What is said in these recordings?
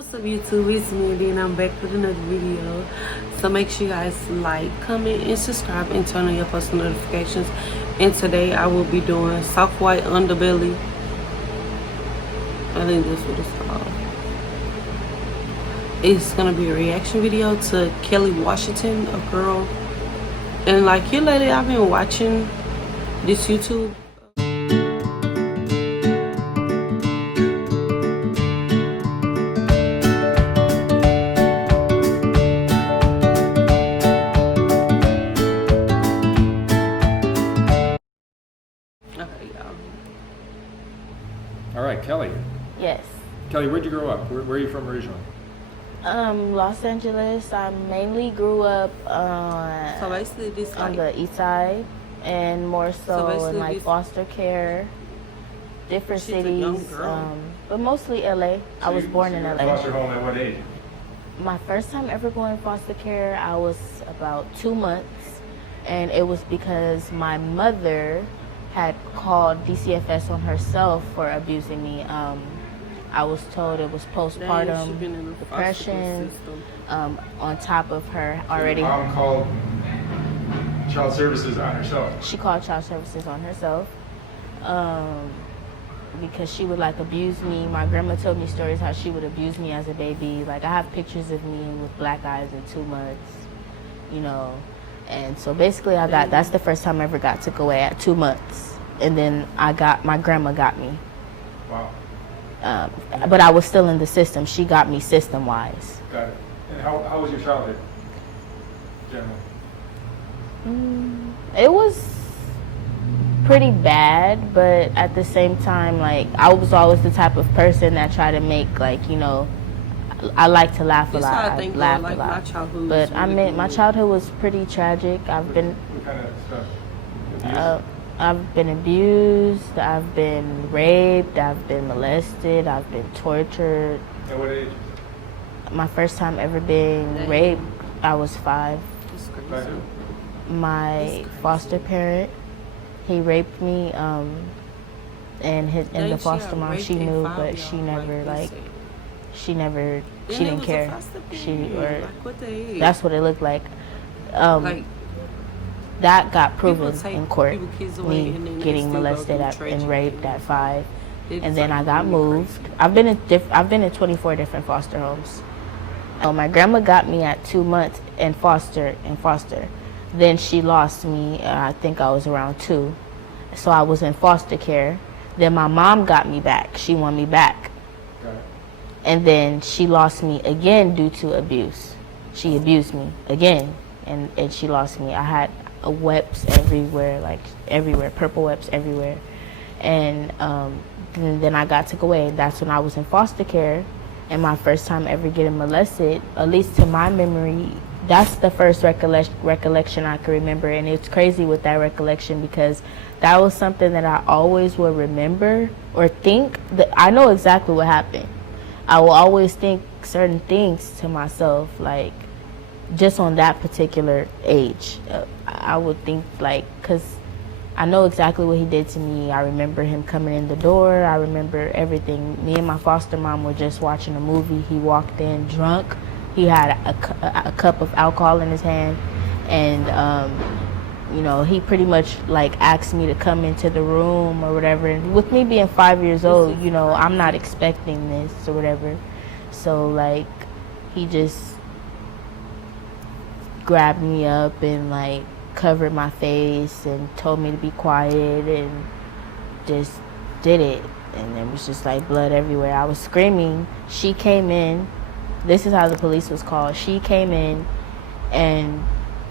What's up YouTube, it's me and I'm back with another video. So make sure you guys like, comment, and subscribe and turn on your post notifications. And today I will be doing soft white underbelly. I think that's what it's called. It's gonna be a reaction video to Kelly Washington, a girl. And like here lately I've been watching this YouTube. All right, Kelly. Yes. Kelly, where'd you grow up? Where are you from originally? Los Angeles. I mainly grew up So basically this on the east side and more so in like foster care, different cities, but mostly LA. I was born in LA. Foster home at what age? My first time ever going foster care, I was about 2 months, and it was because my mother had called DCFS on herself for abusing me. I was told it was postpartum depression, on top of her already. Your mom called child services on herself. She called child services on herself because she would like abuse me. My grandma told me stories how she would abuse me as a baby. Like I have pictures of me with black eyes in 2 months, you know. And so basically that's the first time I ever got took away at 2 months. And then my grandma got me. Wow. But I was still in the system. She got me system-wise. Got it. And how was your childhood, generally? It was pretty bad, but at the same time, like, I was always the type of person that tried to make, like, you know, I like to laugh a lot. I laugh a lot. But I mean, my childhood was pretty tragic. What kind of stuff? I've been abused, I've been raped, I've been molested, I've been tortured. At what age? My first time ever being raped, I was 5. By who? My foster parent, he raped me, and the foster mom, she knew, but she never, like, she didn't care. That's what it looked like. That got proven in court, me getting molested and raped at 5, and then I got moved. I've been in 24 different foster homes. My grandma got me at 2 months in foster. Then she lost me. I think I was around 2, so I was in foster care. Then my mom got me back. She won me back, and then she lost me again due to abuse. She abused me again, and she lost me. I had webs everywhere, like everywhere, purple webs everywhere. And then I got took away. That's when I was in foster care, and my first time ever getting molested, at least to my memory, that's the first recollection I can remember. And it's crazy with that recollection because that was something that I always will remember or think that I know exactly what happened. I will always think certain things to myself, like just on that particular age. I would think, like, because I know exactly what he did to me. I remember him coming in the door. I remember everything. Me and my foster mom were just watching a movie. He walked in drunk. He had a cup of alcohol in his hand. And, you know, he pretty much, like, asked me to come into the room or whatever. And with me being 5 years old, you know, I'm not expecting this or whatever. So, like, he just grabbed me up and, like, covered my face and told me to be quiet and just did it. And there was just, like, blood everywhere. I was screaming. She came in. This is how the police was called. She came in and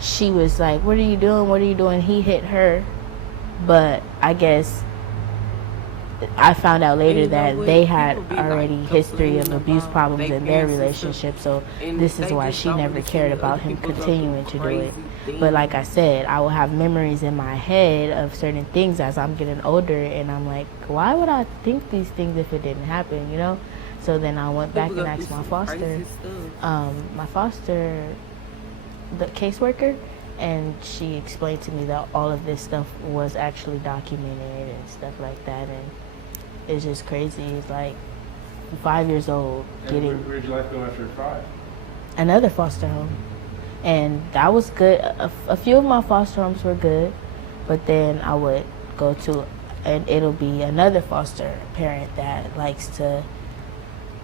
she was like, "What are you doing? What are you doing?" He hit her, but I guess I found out later that they had already history of abuse problems in their relationship, so this is why she never cared about him continuing to do it. But like I said, I will have memories in my head of certain things as I'm getting older, and I'm like, why would I think these things if it didn't happen, you know? So then I went back and asked my foster, the caseworker, and she explained to me that all of this stuff was actually documented and stuff like that. And it's just crazy. It's like 5 years old. And where'd your life go after 5? Another foster home. And that was good. A few of my foster homes were good, but then I would go to, and it'll be another foster parent that likes to,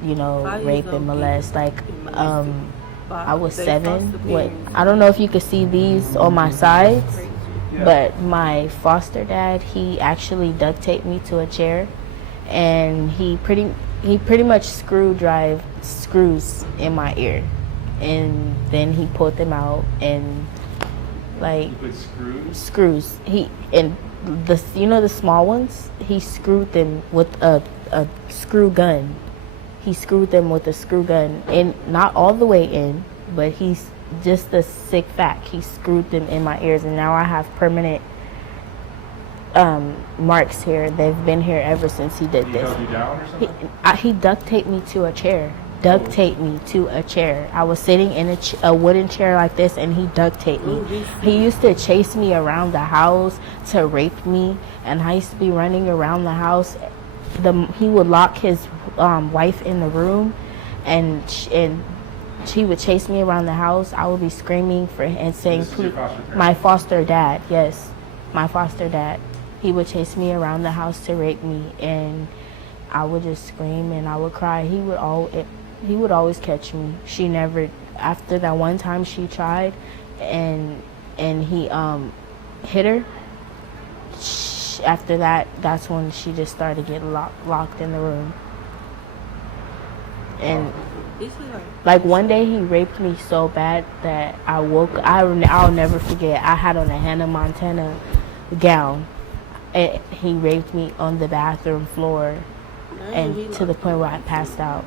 rape and molest. Like, I was 7. I don't know if you could see these on my sides, but my foster dad, he actually duct taped me to a chair, and he pretty much screws in my ear. And then he pulled them out and like you put screws. The small ones, he screwed them with a screw gun. He screwed them with a screw gun, and not all the way in, but he's just a sick fact. He screwed them in my ears, and now I have permanent marks here. They've been here ever since he did this. Held you down or something? He duct taped me to a chair. Duct taped me to a chair. I was sitting in a wooden chair like this, and he duct taped me. He used to chase me around the house to rape me, and I used to be running around the house. He would lock his wife in the room, and she would chase me around the house. I would be screaming and saying, "Please." My foster dad, yes, my foster dad. He would chase me around the house to rape me, and I would just scream and I would cry. He would always catch me. She never. After that one time she tried, and he hit her. After that, that's when she just started getting locked in the room. And like one day he raped me so bad that I woke. I'll never forget. I had on a Hannah Montana gown, and he raped me on the bathroom floor, and to the point where I passed out.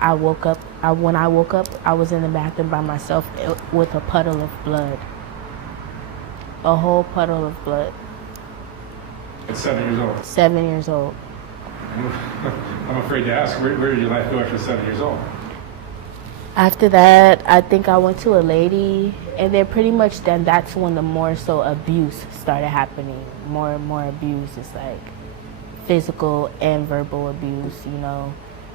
I woke up. When I woke up, I was in the bathroom by myself with a puddle of blood. A whole puddle of blood. At 7 years old? 7 years old. I'm afraid to ask, where did your life go after 7 years old? After that, I think I went to a lady, and then pretty much then that's when the more so abuse started happening. More and more abuse. It's like physical and verbal abuse,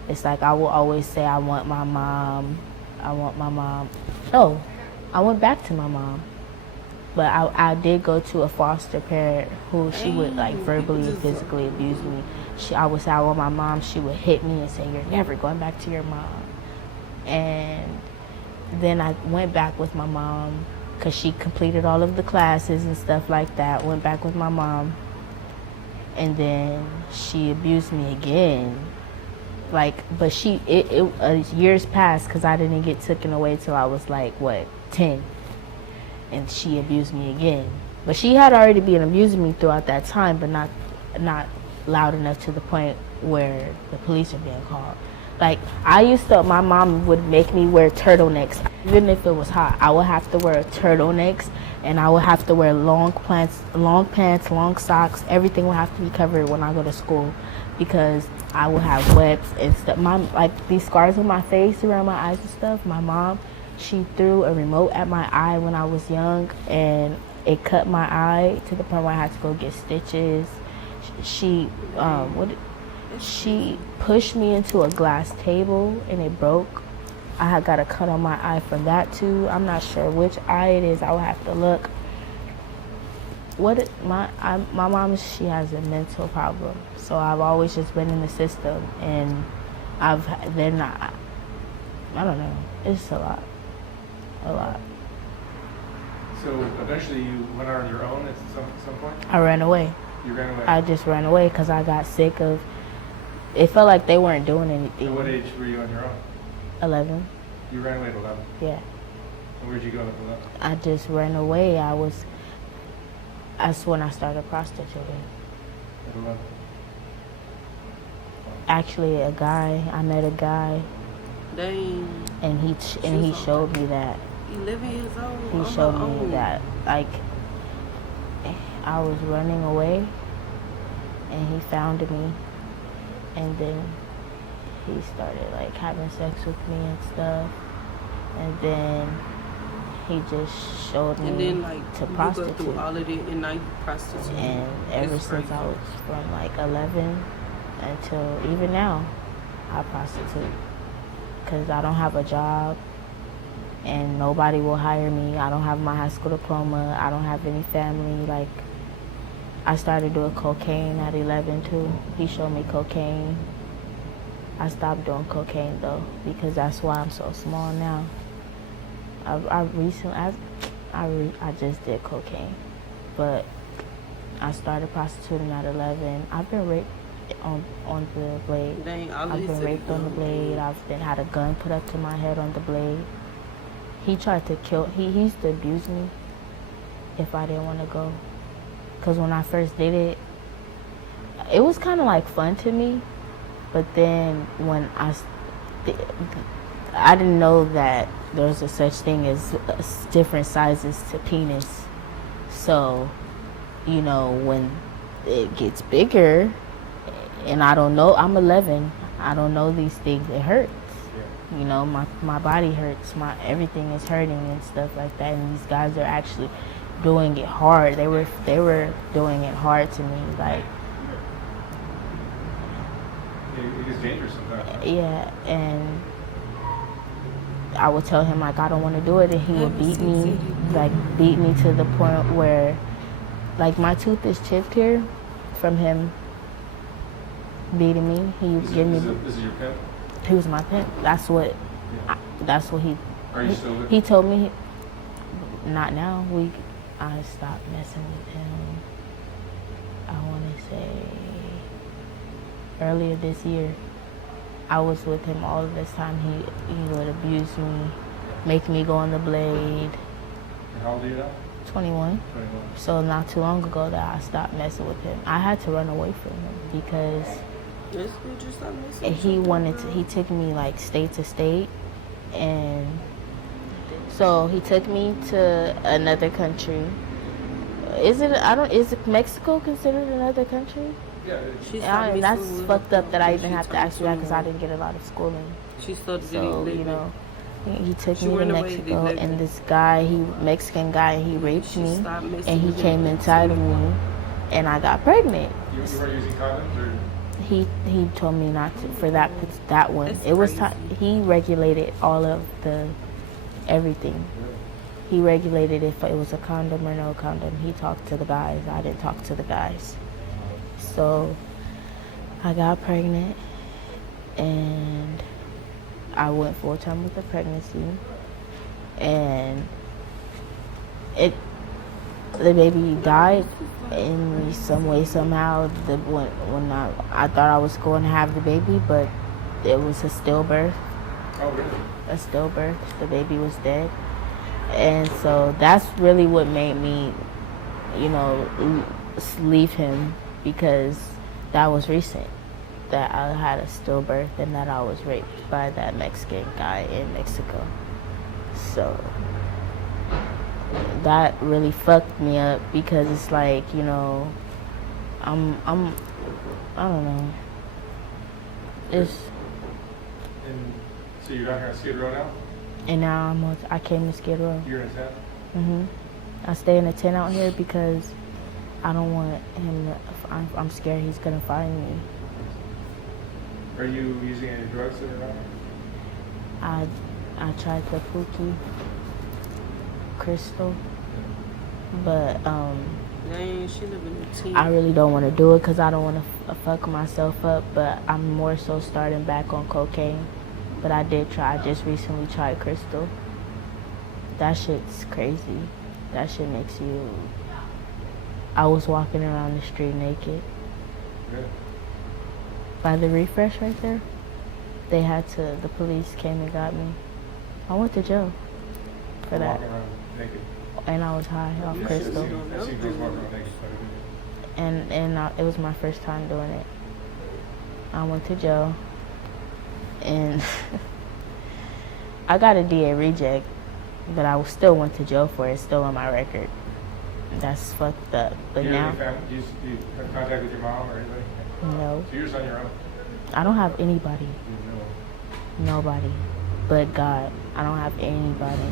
It's like I will always say, I want my mom. No, I went back to my mom. But I did go to a foster parent who she would like verbally and physically abuse me. I would say, I want my mom. She would hit me and say, "You're never going back to your mom." And then I went back with my mom because she completed all of the classes and stuff like that. Went back with my mom. And then she abused me again. But years passed because I didn't get taken away till I was 10. And she abused me again. But she had already been abusing me throughout that time, but not loud enough to the point where the police are being called. My mom would make me wear turtlenecks. Even if it was hot, I would have to wear turtlenecks, and I would have to wear long pants, long socks. Everything would have to be covered when I go to school because I would have webs and stuff. These scars on my face, around my eyes and stuff, my mom, she threw a remote at my eye when I was young, and it cut my eye to the point where I had to go get stitches. She pushed me into a glass table, and it broke. I had got a cut on my eye from that too. I'm not sure which eye it is. I would have to look. My mom, she has a mental problem, so I've always just been in the system, and I don't know. It's a lot. So eventually you went out on your own at some point? I ran away. You ran away? I just ran away because I got sick of. It felt like they weren't doing anything. At what age were you on your own? 11. You ran away at 11? Yeah. And where'd you go at 11? I just ran away. That's when I started prostituting. At 11? Actually, I met a guy. Dang. And he showed me that. 11 years old. He showed me that, I was running away, and he found me, and then he started having sex with me and stuff, and then he just showed me to prostitute. You go through all of it and now you prostitute. And ever since I was from 11 until even now. I prostitute because I don't have a job and nobody will hire me. I don't have my high school diploma. I don't have any family. Like, I started doing cocaine at 11 too. He showed me cocaine. I stopped doing cocaine though because that's why I'm so small now. I just did cocaine, but I started prostituting at 11. I've been raped on the blade. I've been raped on the blade. I've been had a gun put up to my head on the blade. He tried to kill. He used to abuse me if I didn't want to go. Cause when I first did it, it was kind of like fun to me. But then when I didn't know that there was a such thing as different sizes to penis. So, you know, when it gets bigger, and I don't know, I'm 11, I don't know these things, it hurts. You know, my body hurts, everything is hurting and stuff like that. And these guys are actually doing it hard. They were doing it hard to me, like. It is dangerous sometimes. Yeah, and I would tell him like I don't want to do it, and he would beat me to the point where, like, my tooth is chipped here from him beating me. He would give me. This is your pimp? He was my pimp. That's what he. Are you still with him? He told me. Not now. I stopped messing with him. I want to say earlier this year. I was with him all of this time. He would abuse me, make me go on the blade. And how old are you now? 21. 21. So not too long ago that I stopped messing with him. I had to run away from him because he took me like state to state, and so he took me to another country. Is Mexico considered another country? Yeah, that's fucked up that I even have to ask you that because I didn't get a lot of schooling. So, you know, he took me to Mexico, and this guy, Mexican guy, he raped me, and he came inside of me, and I got pregnant. You weren't using condoms, or? He told me not to for that one. It was he regulated all of the everything. He regulated if it was a condom or no condom. He talked to the guys. I didn't talk to the guys. So I got pregnant, and I went full time with the pregnancy, and the baby died in some way somehow. When I thought I was going to have the baby, but it was a stillbirth. Oh, really? A stillbirth. The baby was dead, and so that's really what made me, you know, leave him, because that was recent, that I had a stillbirth and that I was raped by that Mexican guy in Mexico. So that really fucked me up, because it's like, you know, I don't know. And so you're not here on Skid Row now? And now I came to Skid Row. You're in a tent? Mm-hmm. I stay in a tent out here because I don't want him. I'm scared he's gonna find me. Are you using any drugs that are not? I tried the Pookie crystal, but I really don't want to do it because I don't want to fuck myself up. But I'm more so starting back on cocaine. But I just recently tried crystal. That shit's crazy. That shit makes you. I was walking around the street naked. Yeah. By the refresh right there, the police came and got me. I went to jail for that. Walking around naked. And I was high off crystal. I've seen girls walking around naked. And it was my first time doing it. I went to jail, and I got a DA reject, but I still went to jail for it. It's still on my record. That's fucked up. But do now, you have contact with your mom or anybody? No. So you're just on your own? I don't have anybody. No. Nobody. But God. I don't have anybody.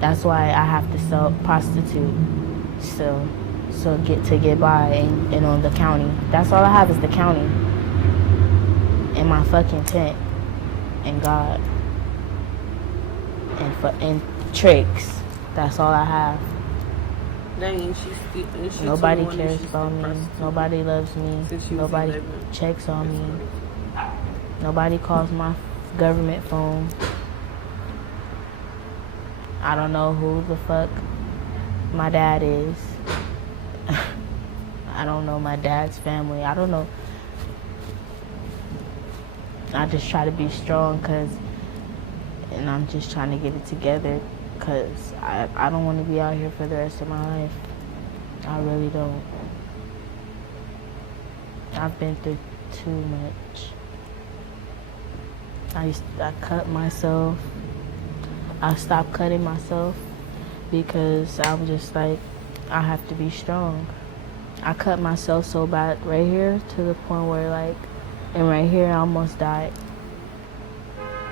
That's why I have to prostitute still. So get by and on the county. That's all I have is the county. in my fucking tent, and God, and tricks. That's all I have. Dang, nobody cares about me. Nobody loves me. Nobody checks on me. Nobody calls my government phone. I don't know who the fuck my dad is. I don't know my dad's family. I don't know. I just try to be strong and I'm just trying to get it together because I don't want to be out here for the rest of my life. I really don't. I've been through too much. I cut myself. I stopped cutting myself because I'm just like, I have to be strong. I cut myself so bad right here to the point where like, and right here I almost died.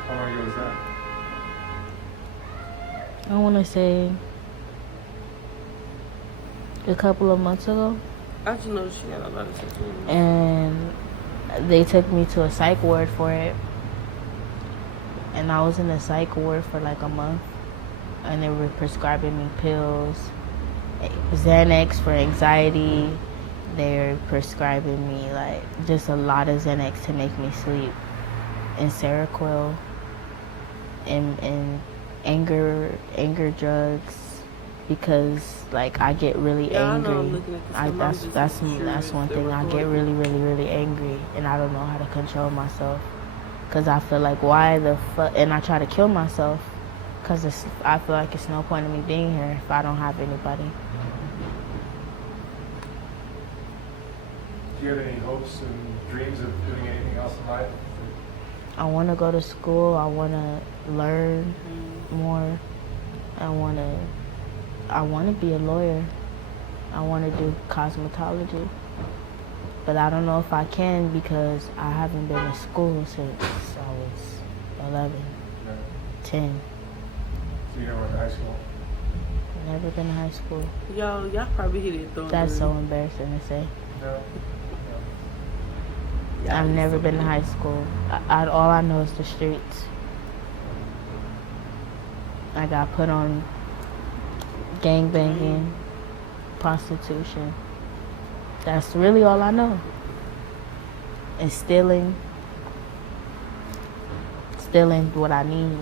How long ago was that? I want to say a couple of months ago. I just noticed she got a lot of tattoos. And they took me to a psych ward for it. And I was in the psych ward for like a month. And they were prescribing me pills, Xanax for anxiety. They're prescribing me like just a lot of Xanax to make me sleep, and Seroquel, and anger drugs, because like I get really angry. That's one thing. I get really angry, and I don't know how to control myself, because I feel like why the fuck, and I try to kill myself, because I feel like it's no point in me being here if I don't have anybody. Do you have any hopes and dreams of doing anything else in life? I want to go to school. I want to learn more. I want to be a lawyer. I want to do cosmetology. But I don't know if I can because I haven't been to school since I was 11, 10. So you never went to high school? Never been to high school. Y'all probably hit it though. That's so embarrassing to say. No. I've never been to high school. All I know is the streets. I got put on gangbanging, prostitution. That's really all I know. And stealing what I need.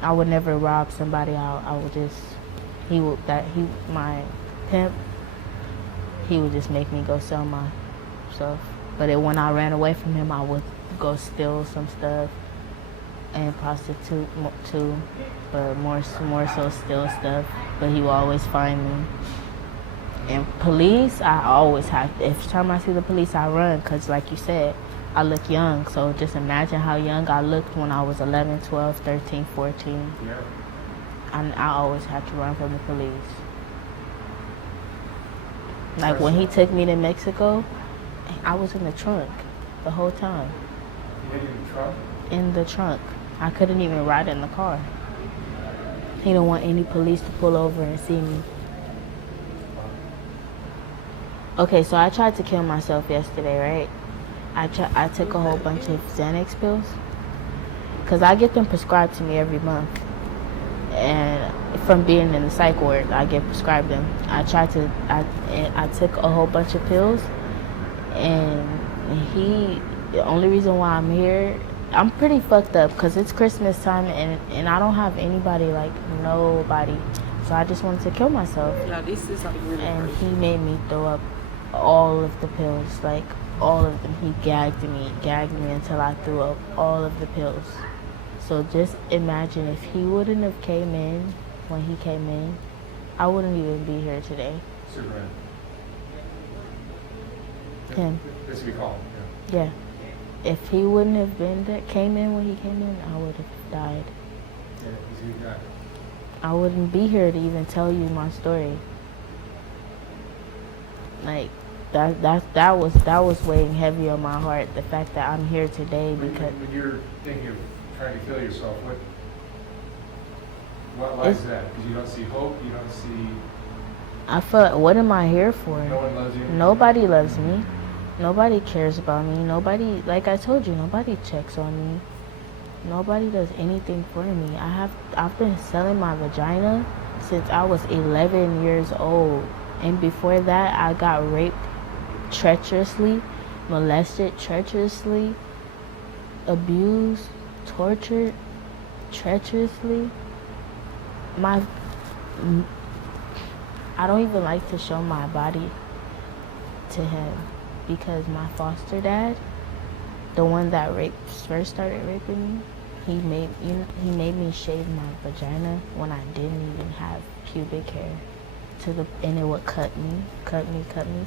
I would never rob somebody out. I would just, my pimp, he would just make me go sell my stuff. But when I ran away from him, I would go steal some stuff and prostitute too, but more so steal stuff. But he will always find me. And police, I always have to, every time I see the police, I run, because like you said, I look young. So just imagine how young I looked when I was 11, 12, 13, 14. Yeah. And I always had to run from the police. Like when he took me to Mexico, I was in the trunk the whole time. You had you in the trunk? In the trunk. I couldn't even ride in the car. He don't want any police to pull over and see me. Okay, so I tried to kill myself yesterday, right? I took a whole bunch of Xanax pills, because I get them prescribed to me every month. And from being in the psych ward, I get prescribed them. I took a whole bunch of pills, and the only reason why I'm here, I'm pretty fucked up because it's Christmas time and I don't have anybody, like nobody. So I just wanted to kill myself. Yeah, this is like really And crazy. he made me throw up all of the pills, like all of them. He gagged me until I threw up all of the pills. So just imagine if he wouldn't have came in when he came in, I wouldn't even be here today. Superman. Him. That's what we call him. Yeah. If he wouldn't have came in when he came in, I would have died. Yeah, he's a good guy. I wouldn't be here to even tell you my story. Like that was weighing heavy on my heart. The fact that I'm here today because when you're thinking of trying to kill yourself, why is that? Because you don't see hope, you don't see. I feel, what am I here for? No one loves you. Nobody loves me. Nobody cares about me. Nobody, like I told you, nobody checks on me. Nobody does anything for me. I've been selling my vagina since I was 11 years old. And before that, I got raped treacherously, molested treacherously, abused, tortured treacherously. I don't even like to show my body to him because my foster dad, the one that first started raping me, he made me shave my vagina when I didn't even have pubic hair and it would cut me.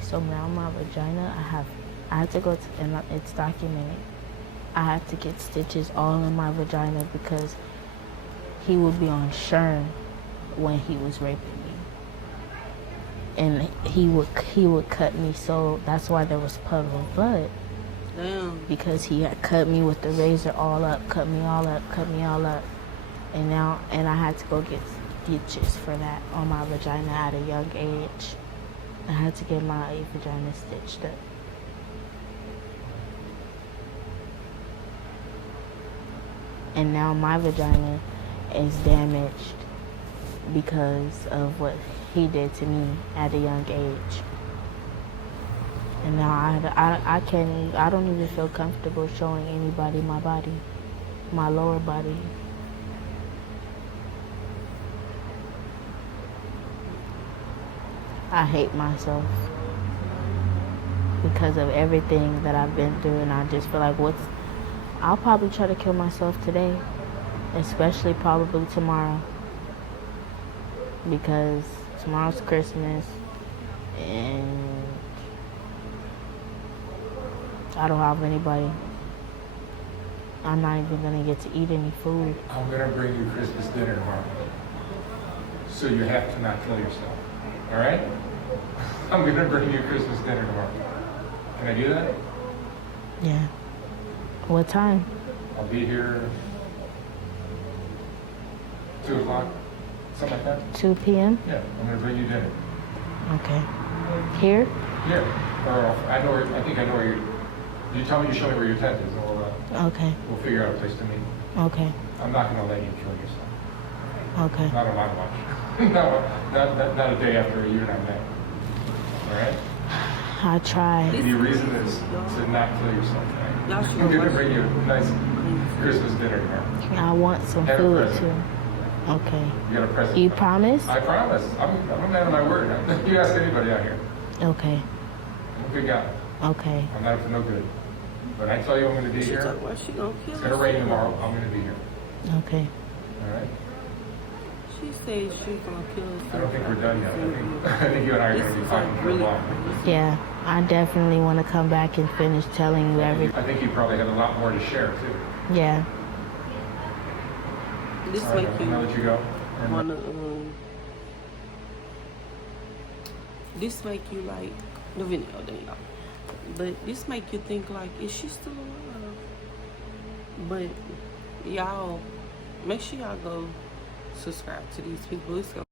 So now my vagina, I had to go to, and it's documented, I had to get stitches all in my vagina because he would be on Sherm when he was raping me. And he would cut me, so that's why there was puddle of blood. Damn. Because he had cut me with the razor all up, cut me all up. And I had to go get stitches for that on my vagina at a young age. I had to get my vagina stitched up. And now my vagina is damaged because of what he did to me at a young age. And now I don't even feel comfortable showing anybody my body, my lower body. I hate myself because of everything that I've been through, and I just feel like I'll probably try to kill myself today, especially probably tomorrow, because tomorrow's Christmas and I don't have anybody. I'm not even gonna get to eat any food. I'm gonna bring you Christmas dinner tomorrow. So you have to not kill yourself. All right? I'm gonna bring you Christmas dinner tomorrow. Can I do that? Yeah. What time? I'll be here 2 o'clock, something like that. 2 p.m.? Yeah, I'm gonna bring you dinner. Okay. Here? Here. Or I think I know where you tell me, you show me where your tent is, and Okay. we'll figure out a place to meet. Okay. I'm not gonna let you kill yourself. Okay. Not on my watch. not a day after you and I met. All right? I try. The reason is to not kill yourself. Right? Y'all should I'm go gonna watch bring you a nice Christmas dinner tomorrow. I want some Have a food present. too. Okay. You got a present. You promise? I promise. I'm a man of my word. You ask anybody out here. Okay. I'm a good guy. Okay. I'm not up to no good. When I tell you I'm going to be She here, talking about she gonna kill it's going to rain herself. tomorrow. I'm going to be here. Okay. All right? She said she's gonna kill herself. I don't think we're done yet. I think you and I are going to be talking for a while. Yeah. I definitely want to come back and finish telling you everything. I think you probably had a lot more to share too. Yeah. This All right, make I'm you going to let you go. And wanna this make you like the video then y'all. But this make you think like, is she still alive? But y'all make sure y'all go subscribe to these people. It's gonna